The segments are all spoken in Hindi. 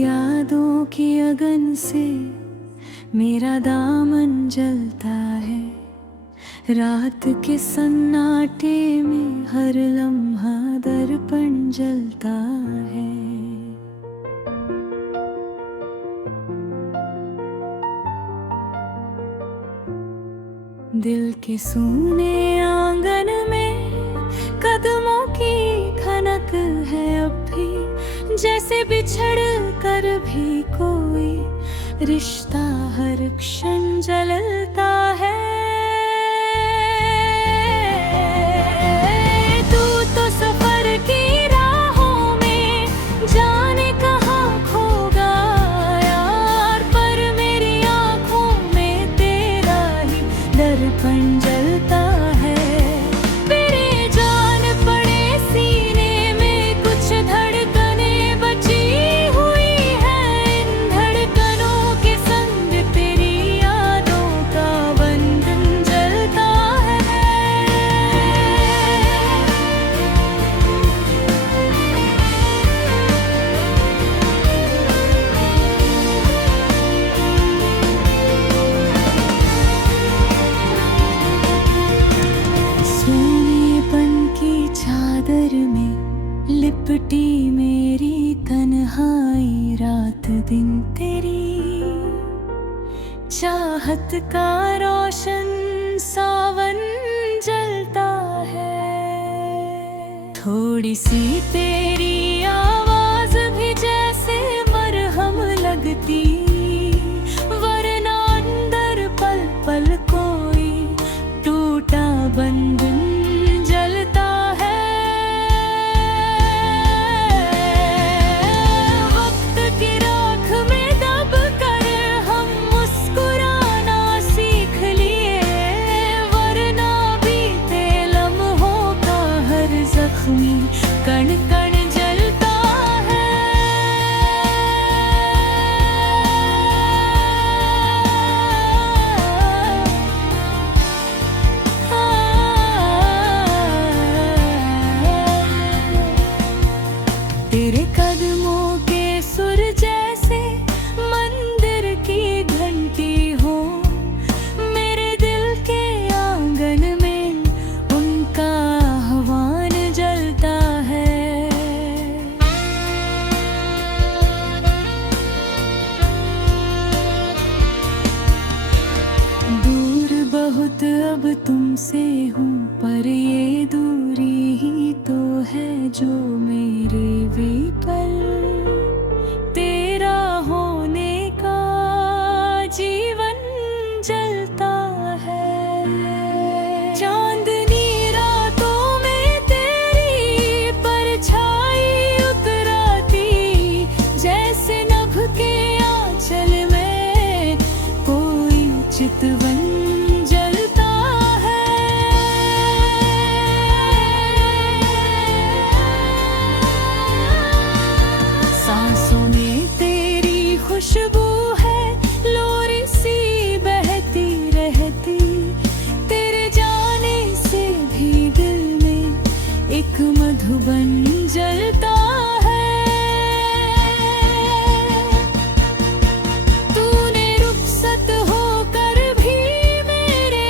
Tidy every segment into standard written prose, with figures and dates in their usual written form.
यादों की अगन से मेरा दामन जलता है। रात के सन्नाटे में हर लम्हा दर्पण जलता है। दिल के सूने आंगन में कदमों की खनक है अब भी, जैसे बिछड़ कर भी कोई रिश्ता हर क्षण जलता है। तू तो सफर की राहों में जाने कहाँ खो गया, पर मेरी आँखों में तेरा ही दर्पण जलता है। मेरे जान पड़े सीने में कुछ धड़कनें बची हुई हैं, इन धड़कनों के संग तेरी यादों का बंधन जलता है। सोनेपन की चादर में लिपटी मेरी तन्हाई, रात दिन तेरी चाहत का रोशन सावन जलता है। थोड़ी सी तेरी आवाज भी जैसे मरहम लगती, वरना अंदर पल पल कोई टूटा बंधन जलता है। वक्त की राख में दब कर हम मुस्कुराना सीख लिए, वरना बीते लम्हों का हर जख्मी कण कण जलता है। तेरे कदमों के सुर जैसे मंदिर की घंटी हो, मेरे दिल के आंगन में उनका आह्वान जलता है। दूर बहुत अब तुमसे हूँ, पर ये दूरी ही तो है जो मेरे विपल तेरा होने का जीवन जलता है। चांदनी रातों में तेरी परछाई उतराती, जैसे नभ के आंचल में कोई चितवन जलता है। सांसों में तेरी खुशबू है, लोरी सी बहती रहती, तेरे जाने से भी दिल में एक मधुबन जलता है। तूने रुखसत होकर भी मेरे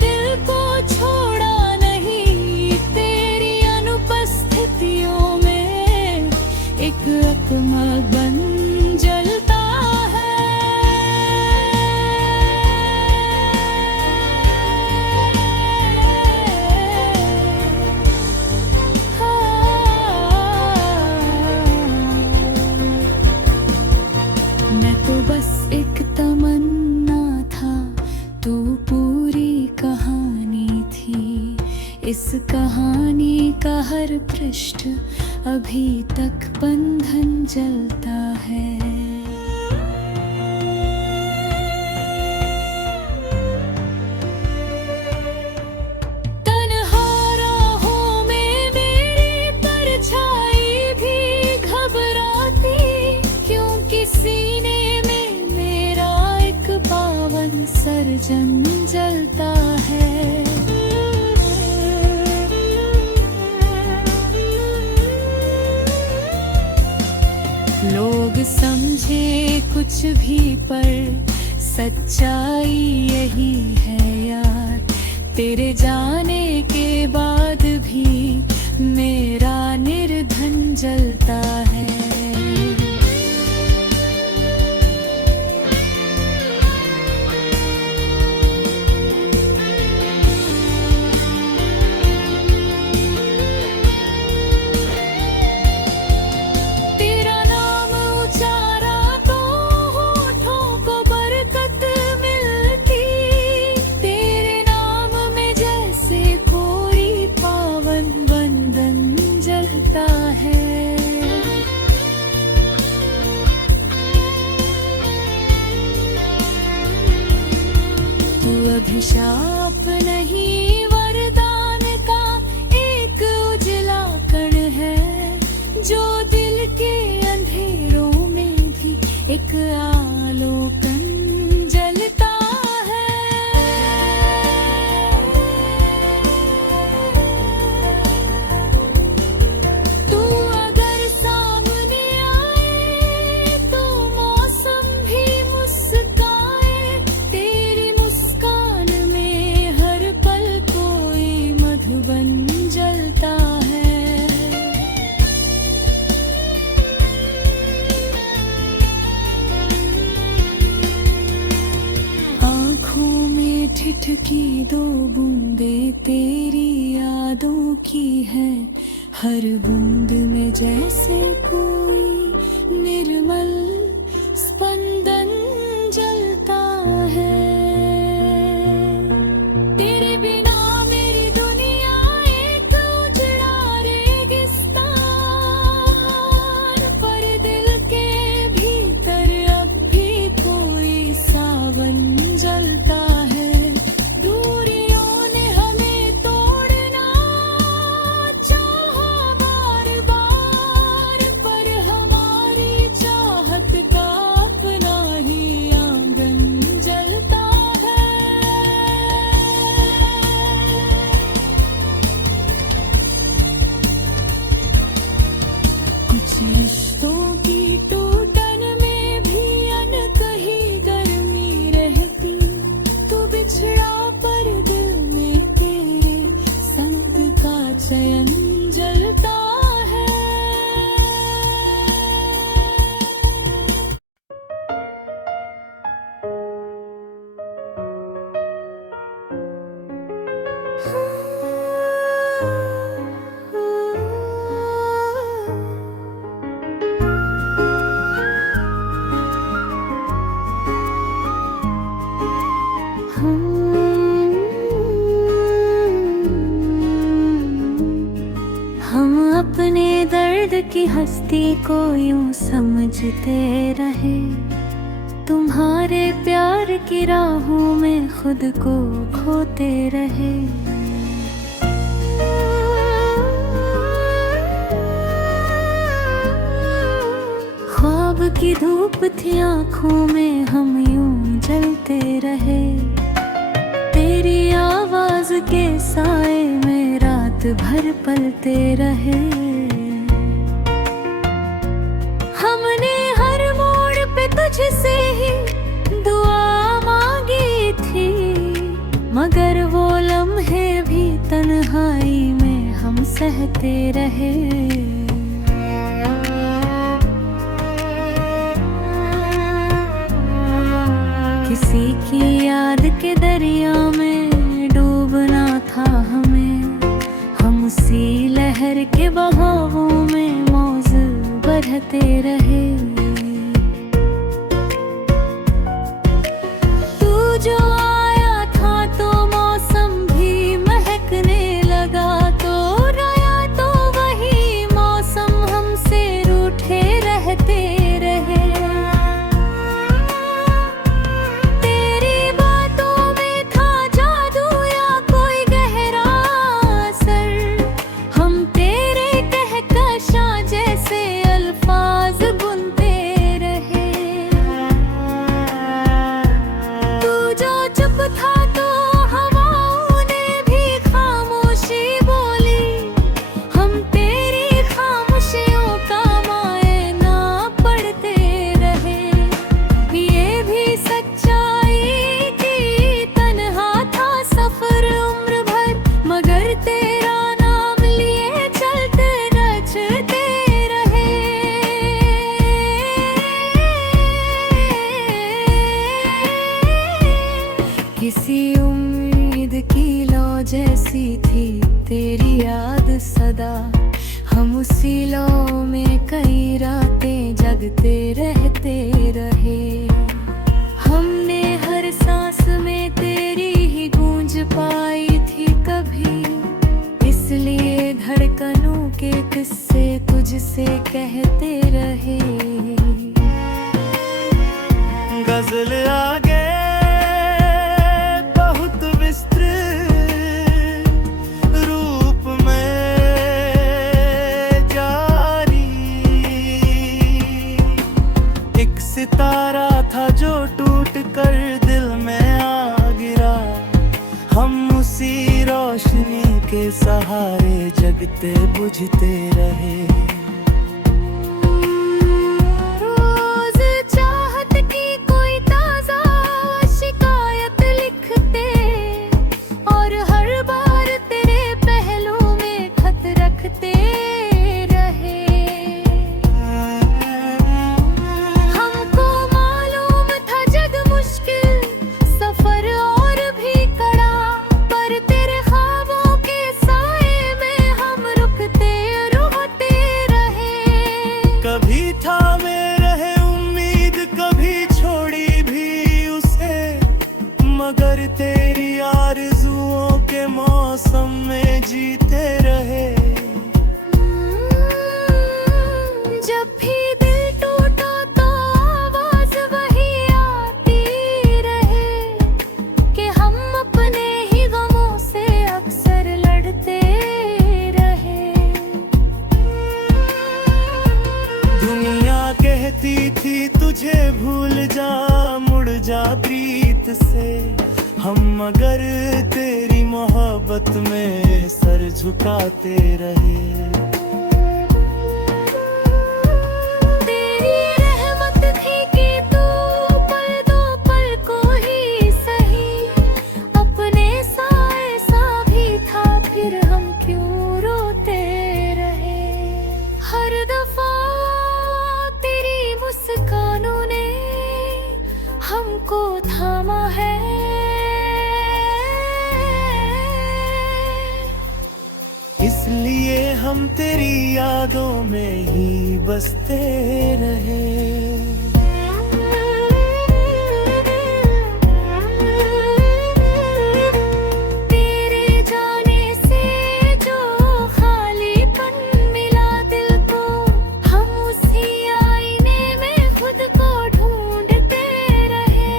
दिल को छोड़ा नहीं, तेरी अनुपस्थितियों में एक अकमबन जलता है। मैं तो बस एक तमन्ना था, तू पूरी कहानी थी। इस कहानी का हर पृष्ठ अभी तक बंधन जलता है। तन्हा राहों में मेरी परछाई भी घबराती, क्योंकि सीने में मेरा एक पावन सर्जन जलता है। लो लोग समझे कुछ भी पर सच्चाई यही है यार, तेरे जाने के बाद भी मेरा निर्धन जलता है। अभिशाप नहीं वरदान का एक उजला कण है, जो दिल के अंधेरों में भी एक आलोकन जलता है। तू अगर सामने आए तो मौसम भी मुस्काए, तेरी मधुबन जलता है। आँखों में ठिठकी दो बूंदे तेरी यादों की है, हर बूंद में जैसे कोई निर्मल स्पंदन जलता है। तेरे बिना जलता है। दूरियों ने हमें तोड़ना चाहा बार बार, पर हमारी चाहत का अपना ही आंगन जलता है। कुछ रिश्तों की टूटन में भी अनकही बिछड़ा पर दिल में तेरे संग का चयन जलता है। हम अपने दर्द की हस्ती को यूं समझते रहे, तुम्हारे प्यार की राहों में खुद को खोते रहे। ख्वाब की धूप थी आँखों में, हम यूं जलते रहे। तेरी आवाज के साए में रात भर पलते रहे। हमने हर मोड़ पे तुझसे ही दुआ मांगी थी, मगर वो लम्हे भी तन्हाई में हम सहते रहे। किसी की याद के दरिया में डूबना था हमें, हम उसी लहर के बहावों में मौज बढ़ते रहे। तू जो आया था तो मौसम भी महकने लगा, तो नया तो वही मौसम हमसे रूठे रहते रहे। जैसे अल्फाज बुनते तफसीलों में कई रातें जगते रहते रहे। हमने हर सांस में तेरी ही गूंज पाई थी कभी, इसलिए धड़कनों के किस्से तुझसे कहते रहे। गजल आगे बहुत विस्तृत रूप में जारी, एक सितारा था जो टूट कर दिल में आ गिरा। हम उसी रोशनी के सहारे जगते बुझते रहे। कभी थामे रहे उम्मीद, कभी छोड़ी भी उसे, मगर तेरी आरज़ुओं के मौसम में जीते रहे। जब भी दिल टूटा तो आवाज वही आती रहे कि हम अपने ही गमों से अक्सर लड़ते रहे। दुनिया कहती थी तुझे भूल जा, मुड़ जा प्रीत से, हम मगर तेरी मोहब्बत में सर झुकाते रहे। तेरी रहमत थी कि तू पल दो पल को ही सही, अपने साए सा भी था, फिर हम क्यों रोते रहे। हर दफा तेरी मुस्कानों ने हमको थामा है, इसलिए हम तेरी यादों में ही बसते रहे। तेरे जाने से जो खालीपन मिला दिल को, हम उसी आईने में खुद को ढूंढते रहे।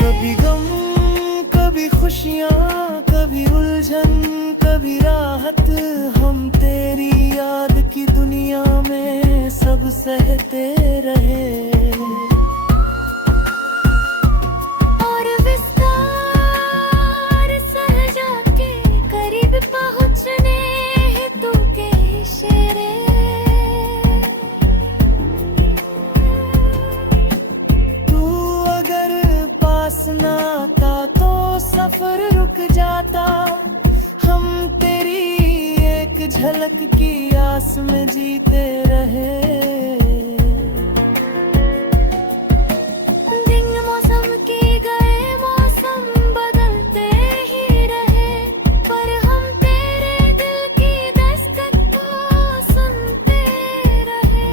कभी गम, कभी खुशियाँ, कभी उलझन, कभी राहत, हम तेरी याद की दुनिया में सब सहते रहे। और विस्तार सहजा के करीब पहुँचने हेतु के इशारे, तू अगर पास ना आता तो सफर रुक जाता। हम तेरी एक झलक की आस में जीते रहे। दिन मौसम के गए, मौसम बदलते ही रहे, पर हम तेरे दिल की दस्तक को सुनते रहे।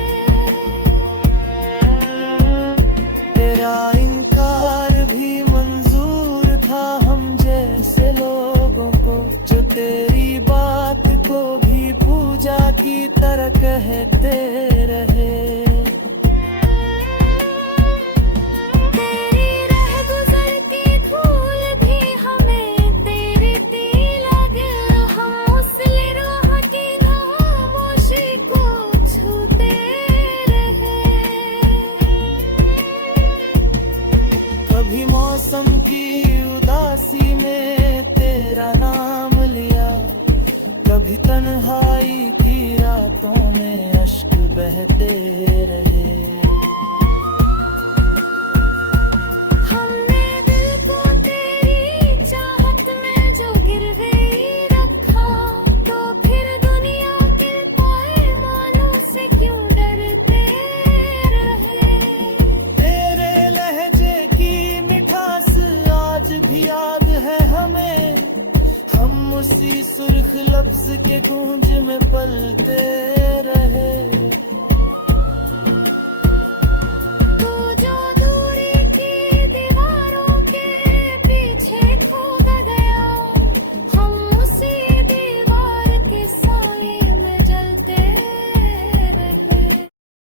तेरा इनकार भी मंजूर था हम जैसे लोगों को, जो तेरी बात को भी पूजा की तरह कहते रहे। तेरी रह गुजरती धूल भी हमें तेरी सी लगे, हम उस लिराह की खामोशी को छूते रहे। कभी मौसम की उदासी में तेरा नाम लिया, कभी तन्हाई की रातों में अश्क बहते रहे। हमने दिल को तेरी चाहत में जो गिरवे रखा, तो फिर दुनिया के पैमानों से क्यों डरते रहे। तेरे लहजे की मिठास आज भी याद है हमें, हम उसी सुर्ख लफ्ज के गूंज में पलते रहे।